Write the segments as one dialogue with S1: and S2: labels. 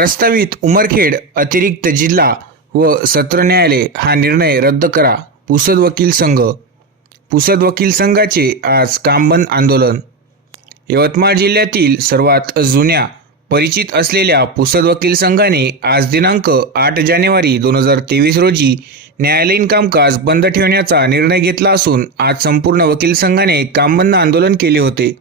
S1: प्रस्तावित उमरखेड अतिरिक्त जिल्हा व सत्र न्यायालय हा निर्णय रद्द करा. पुसद वकील संघ. पुसद वकील संघाचे आज कामबंद आंदोलन. यवतमाळ जिल्ह्यातील सर्वात जुन्या परिचित असलेल्या पुसद वकील संघाने आज दिनांक आठ जानेवारी दोन हजार तेवीस रोजी न्यायालयीन कामकाज बंद ठेवण्याचा निर्णय घेतला असून आज संपूर्ण वकील संघाने कामबंद आंदोलन केले होते.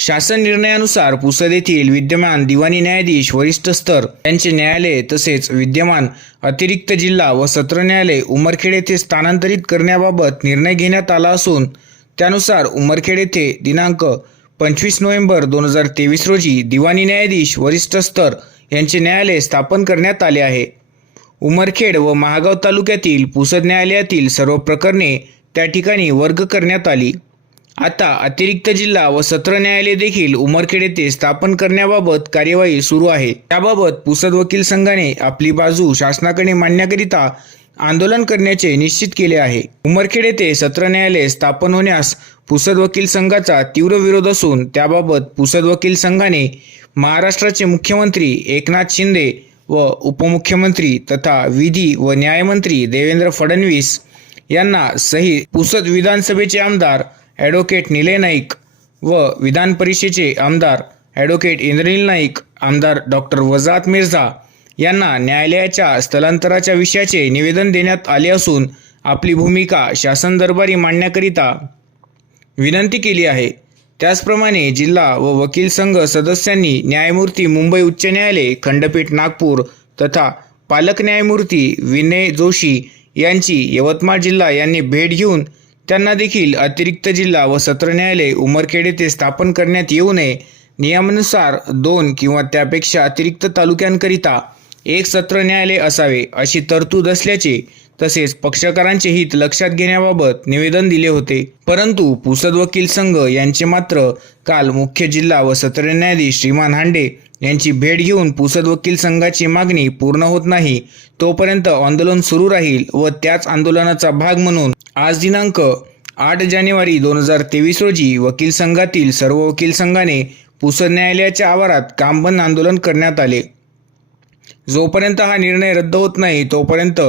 S1: शासन निर्णयानुसार पुसद येथील विद्यमान दिवाणी न्यायाधीश वरिष्ठ स्तर यांचे न्यायालय तसेच विद्यमान अतिरिक्त जिल्हा व सत्र न्यायालय उमरखेड येथे स्थानांतरित करण्याबाबत निर्णय घेण्यात आला असून त्यानुसार उमरखेड येथे दिनांक पंचवीस नोव्हेंबर दोन हजार तेवीस रोजी दिवाणी न्यायाधीश वरिष्ठ स्तर यांचे न्यायालय स्थापन करण्यात आले आहे. उमरखेड व महागाव तालुक्यातील पुसद न्यायालयातील सर्व प्रकरणे त्या ठिकाणी वर्ग करण्यात आली. आता अतिरिक्त जिल्हा व सत्र न्यायालय देखील उमरखेड येथे स्थापन करण्याबाबत कार्यवाही सुरू आहे. त्याबाबत पुसद वकील संघाने आपली बाजू शासनाकडे मांडण्याकरिता आंदोलन करण्याचे निश्चित केले आहे. उमरखेड येथे सत्र न्यायालय स्थापन होण्यास पुसद वकील संघाचा तीव्र विरोध असून त्याबाबत पुसद वकील संघाने महाराष्ट्राचे मुख्यमंत्री एकनाथ शिंदे व उपमुख्यमंत्री तथा विधी व न्यायमंत्री देवेंद्र फडणवीस यांना सही पुसद विधानसभेचे आमदार ॲडव्होकेट निले नाईक व विधान परिषदेचे आमदार ॲडव्होकेट इंद्रनील नाईक आमदार डॉक्टर वजात मिर्झा यांना न्यायालयाच्या स्थलांतराच्या विषयाचे निवेदन देण्यात आले असून आपली भूमिका शासन दरबारी मांडण्याकरिता विनंती केली आहे. त्याचप्रमाणे जिल्हा व वकील संघ सदस्यांनी न्यायमूर्ती मुंबई उच्च न्यायालय खंडपीठ नागपूर तथा पालक न्यायमूर्ती विनय जोशी यांची यवतमाळ जिल्हा यांनी भेट घेऊन त्यांना देखील अतिरिक्त जिल्हा व सत्र न्यायालय उमरखेड येथे स्थापन करण्यात येऊ नये. नियमानुसार दोन किंवा त्यापेक्षा अतिरिक्त तालुक्यांकरिता एक सत्र न्यायालय असावे अशी तरतूद असल्याचे तसेच पक्षकारांचे हित लक्षात घेण्याबाबत निवेदन दिले होते. परंतु पुसद वकील संघ यांचे मात्र काल मुख्य जिल्हा व सत्र न्यायाधीश श्रीमान हांडे यांची भेट घेऊन पुसद वकील संघाची मागणी पूर्ण होत नाही. तोपर्यंत आंदोलन सुरू राहील व त्याच आंदोलनाचा भाग म्हणून आज दिनांक आठ जानेवारी दोन हजार तेवीस रोजी वकील संघातील सर्व वकील संघाने पुसद न्यायालयाच्या आवारात कामबंद आंदोलन करण्यात आले. जोपर्यंत हा निर्णय रद्द होत नाही तोपर्यंत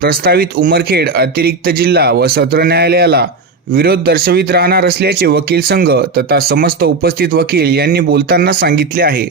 S1: प्रस्तावित उमरखेड अतिरिक्त जिल्हा व सत्र न्यायालयाला विरोध दर्शवित राहणार असल्याचे वकील संघ तथा समस्त उपस्थित वकील यांनी बोलताना सांगितले आहे.